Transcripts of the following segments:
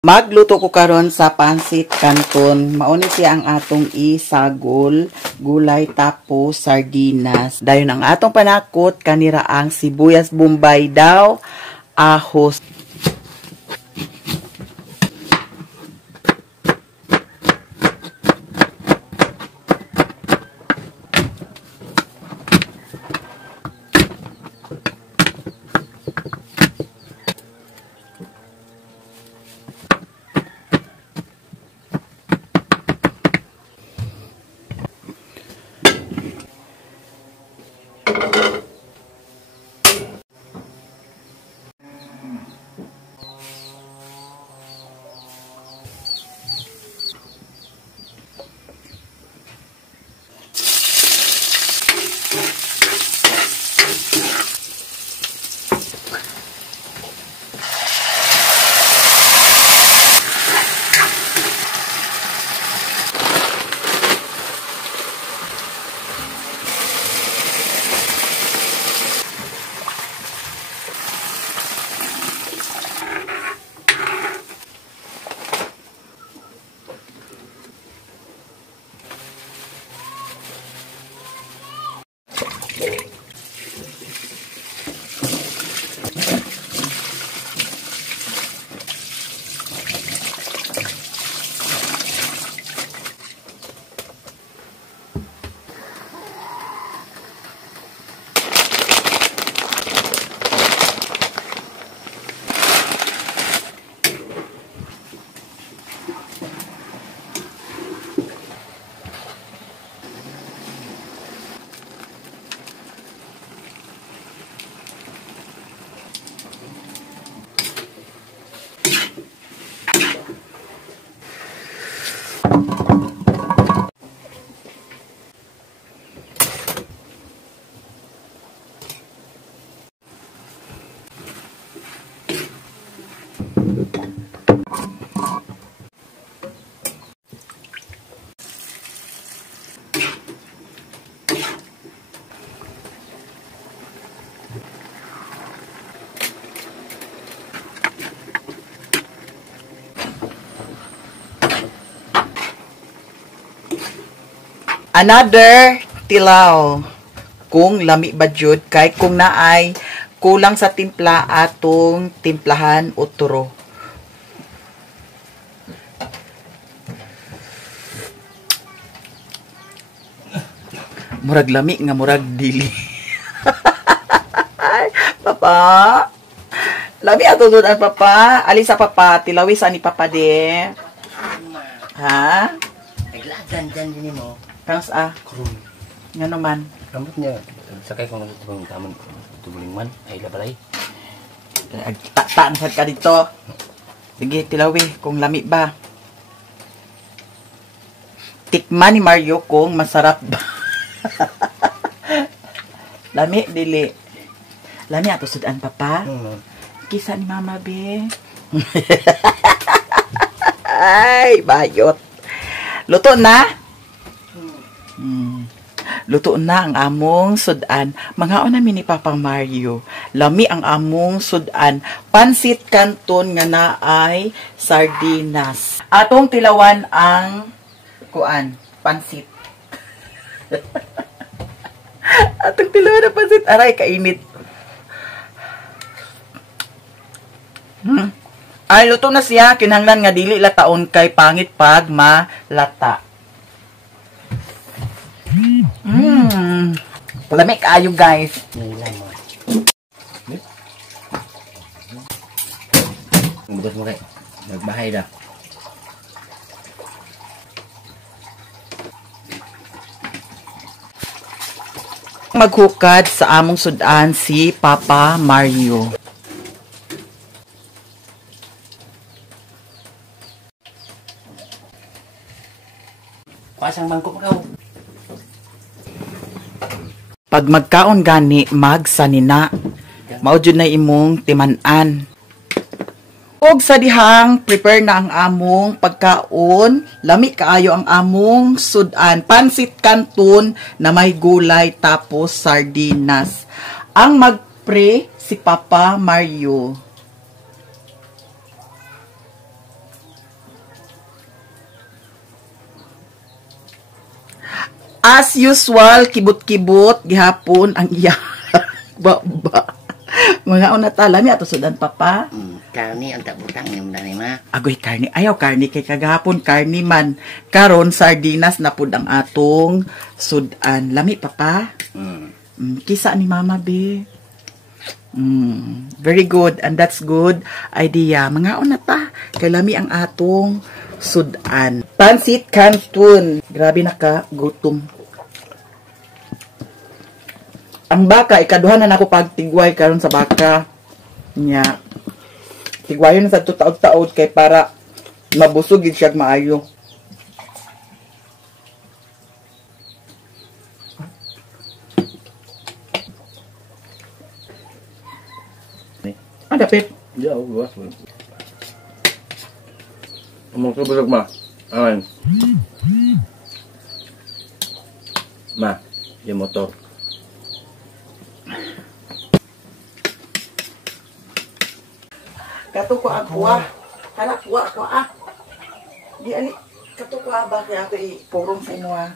Magluto ko karon sa pansit canton. Mauni siya ang atong isagol, gulay tapos sardinas. Dayon ang atong panakot kanira ang sibuyas bombay daw, ahos. Another tilaw. Kung lami ba jud kay kung naay kulang sa timpla atong timplahan o turo. Murag lami nga murag dili. Papa. Lami ato dun ang papa. Alisa papa, tilawis ani papa de. Ha? Naglagan din mo. Kangs Kurun. Nga naman. Rambut niya. Sakay kong nagtubang taman. Tubuling man. Ay labalay. Taan ka dito. Sige, tilawi. Kung lami ba. Tikman ni Mario kung masarap ba. Lami, dili. Lami ato sudan papa. Kisa ni mama be. Ay, bayot. Luto na. Luto na ang among sudan. Mga namin ni Papang Mario. Lami ang among sudan. Pansit canton nga naay sardinas. Atong tilawan ang kuan, pansit. Atong tilawan ang pansit. Aray, kainit. Ay, luto na siya. Kinahanglan nga dili lataon kay pangit pag malata. Lamig kayo guys. Bukas mo kay. Nagbahay na. Maghukad sa among sudan si Papa Mario. Pasang mangkok ka. Pag magkaon gani, magsanina. Maudyo na imong timan-an. Og sa dihang, prepare na ang among pagkaon. Lami kaayo ang among sudan. Pansit canton na may gulay tapos sardinas. Ang magpre si Papa Mario. As usual, kibot-kibot, gihapon ang iya. Ba. Mga una talami ato sudan papa. Karni ang tabutang ni mudani ma. Agoy karni, ayaw karni kay kagahapon karni man. Karon sardinas na pud ang atong sudan. Lami papa. Kisa ni mama be. Very good and that's good idea. Mga una ta kay lami ang atong sudan. Pansit Canton. Grabe na ka gutom. Ang baka, ikaduhan na ako pagtigway karon sa baka. Nya. Tigwayon na sa taod-taod kay para mabusog yun siya maayo. Dapit. Ya, luas. Ngomong ke besok, Ma. Aman. Ma, dia motor. Kato ko ang kuha. Hala, kuha. Di ali. Kato ko ba kaya ato ipurong sa imo ha.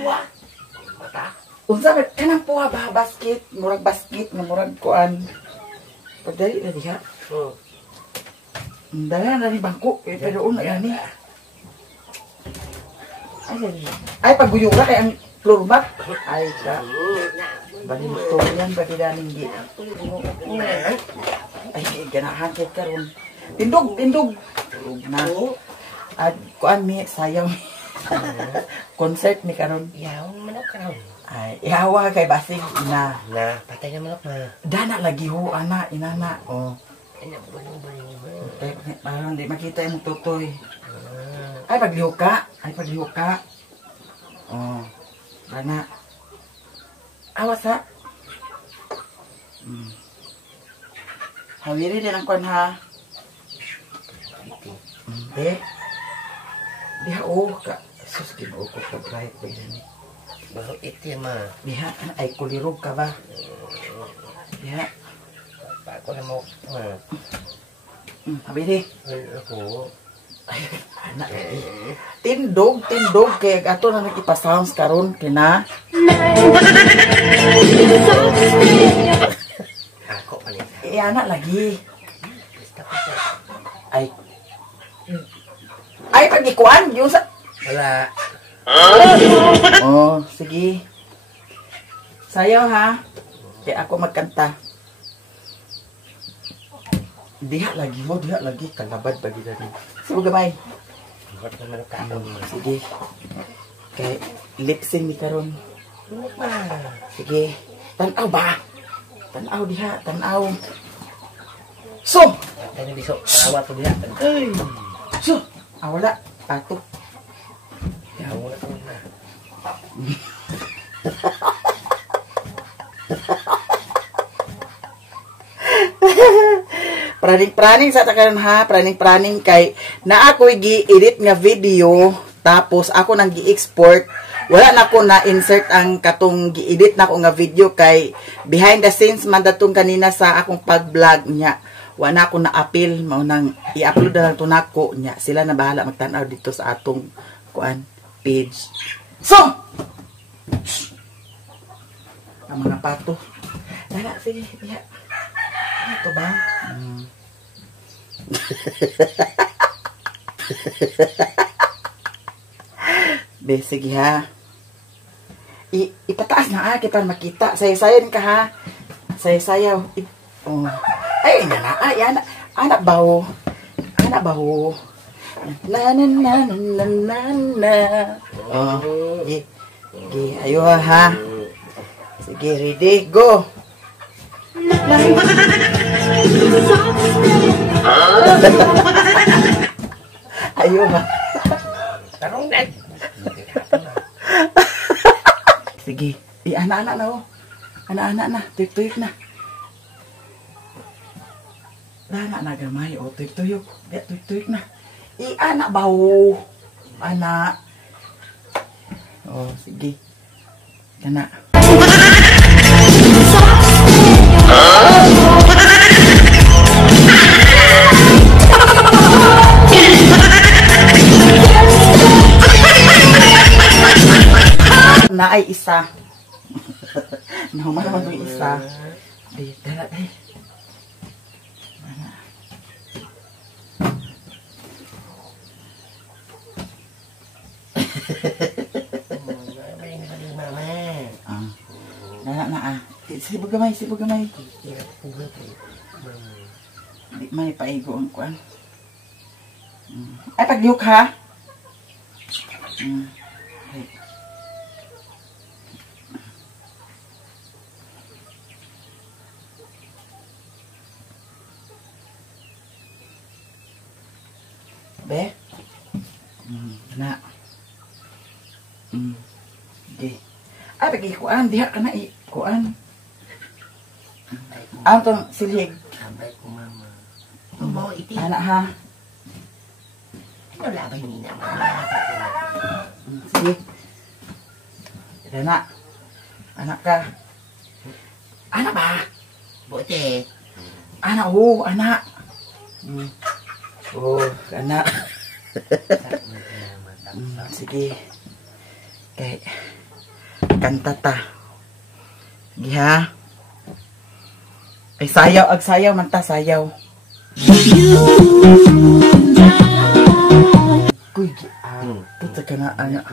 Kuha. Mata. Unsa ba kanang puha ba basket, murag basket, murag kuan. Pagdali na diha. Dala na ni bangko, pero una gani. Ay paguyo ka kay ang floor mat. Ay ka. Bali mo yan, bali daning di. Ay, ganahan kay karon. Tindog. Na. At kuan mi sayaw. Concert mi karon. Yaw manok karon. Ay, ihawa kay basig na. Na, patay na manok na. Dana lagi ho ana, inana. Oh. Ano bali mo. Parang di makita yung tutoy. Ay, pagliho ka. Oh. Dana. Awas ha. Hawiri din ang kwan ha. Diha ka. Sus, ginoo ko sa bright ba yan eh. Baru iti ma. Diha, ay kulirog ka ba? Diha. Ako na mo. Hawiri. Ako. Ay, anak eh. Tindog kaya ato na nag-ipa-sounds karon kina. Ako palit. Anak lagi. Ay pagikuan yung sa. Wala. Oh, sige. Sayaw ha. Kaya ako magkanta. Diha lagi kalabad bagi dari. Sige gamay. Sige. Kay lip sync ni karon. Sige. Tanaw ba? Tanaw diha, tanaw. So, Ano biso? Awat po diha. ay. So, wala pato. Yaw na to na. Praning sa takaran ha, praning kay na ako'y gi-edit nga video tapos ako nang gi-export. Wala na ko na insert ang katong gi-edit na ko nga video kay behind the scenes man datong kanina sa akong pag-vlog niya. Wala ko na appeal mao nang i-upload na lang to nako niya. Sila na bahala magtan-aw dito sa atong kuan page. So, ang mga pato. Dala, sige, diha. Ito ba? Be, sige ha. Ipataas na kita makita. Sayaw-sayaw ka ha. Sayaw-sayaw. Oh. Ay, anak baho. Na Oh, sige, ayo ha. Sige, ready, go. Ayo ha. Tarong dad. Sige, anak-anak na oh. Anak-anak na, tuyok-tuyok na. Anak na gamay, oh, tuyok-tuyok. Tuyok-tuyok na. Anak bawo. Anak. Oh, sige. Anak. na ay isa. Nahuman naman yung isa. Di, dala, di. Dala. Sibog gamay. Di may paigo ang kuan. Ay, pagliyok ha. Be? Na. Okay. Ay, pag-ikuan. Diha ka na ikuan. Ang tong silig. Sabay ko mama. Tumaw iti. Anak ha. Ano labay ni na mama? Sige. Ito na. Anak ka. Anak ba? Bote. Anak, oh, anak. Oh, anak. Sige. Okay. Kanta ta. Sige ha. Ay, sayaw man ta, sayaw. Kuy, puta ka na, anak.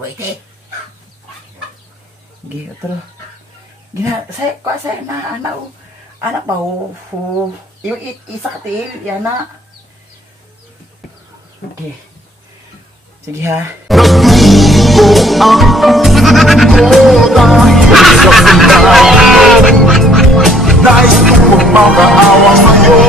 Bote. Sige, otro. Gina, saya na, anak, anak ba, yung isa katil, yan na. Okay. Sige ha. Nais kong magmamaawa sa'yo.